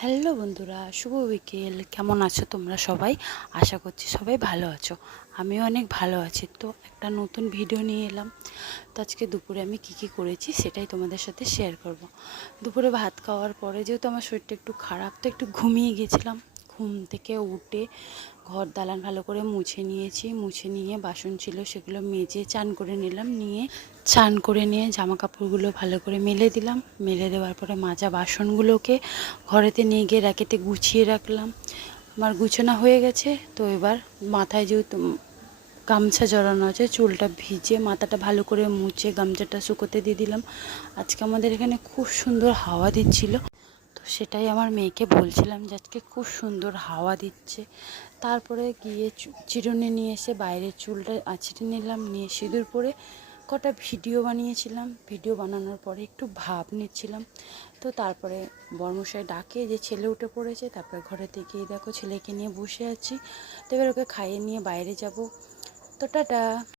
Hello বন্ধুরা, শুভ বিকেল। কেমন আছো তোমরা সবাই? আশা করছি সবাই ভালো আছো। আমিও অনেক ভালো আছি। তো একটা নতুন ভিডিও নিয়ে এলাম। তো আজকে দুপুরে আমি কি করেছি সেটাই তোমাদের সাথে শেয়ার করব। দুপুরে ভাত খাওয়ার পরে যেহেতু আমার শরীরটা একটু খারাপ, তো একটু ঘুমিয়ে গেছিলাম। ঘুম থেকে উঠে ঘর দালান ভালো করে মুছে নিয়েছি। মুছে নিয়ে বাসন ছিল সেগুলো মেজে চান করে নিলাম। চান করে নিয়ে জামা কাপড়গুলো ভালো করে মেলে দিলাম। মেলে দেওয়ার পরে মাজা বাসনগুলোকে ঘরেতে নিয়ে গিয়ে র্যাকেতে গুছিয়ে রাখলাম। আমার গুছানো হয়ে গেছে। তো এবার মাথায় যেহেতু গামছা জড়ানো আছে, চুলটা ভিজে মাথাটা ভালো করে মুছে গামছাটা শুকোতে দিয়ে দিলাম। আজকে আমাদের এখানে খুব সুন্দর হাওয়া দিচ্ছিল, তো সেটাই আমার মেয়েকে বলছিলাম যে আজকে খুব সুন্দর হাওয়া দিচ্ছে। তারপরে গিয়ে চিরুনি নিয়ে এসে বাইরের চুলটা আঁচড়ে নিলাম, নিয়ে সিঁদুর পরে কটা ভিডিও বানিয়েছিলাম। ভিডিও বানানোর পরে একটু ভাব নিচ্ছিলাম। তো তারপরে বর্মশাই ডাকে যে ছেলে উঠে পড়েছে। তারপরে ঘরেতে গিয়ে দেখো ছেলেকে নিয়ে বসে আছি। তো এবার ওকে খাইয়ে নিয়ে বাইরে যাব। তো টাটা।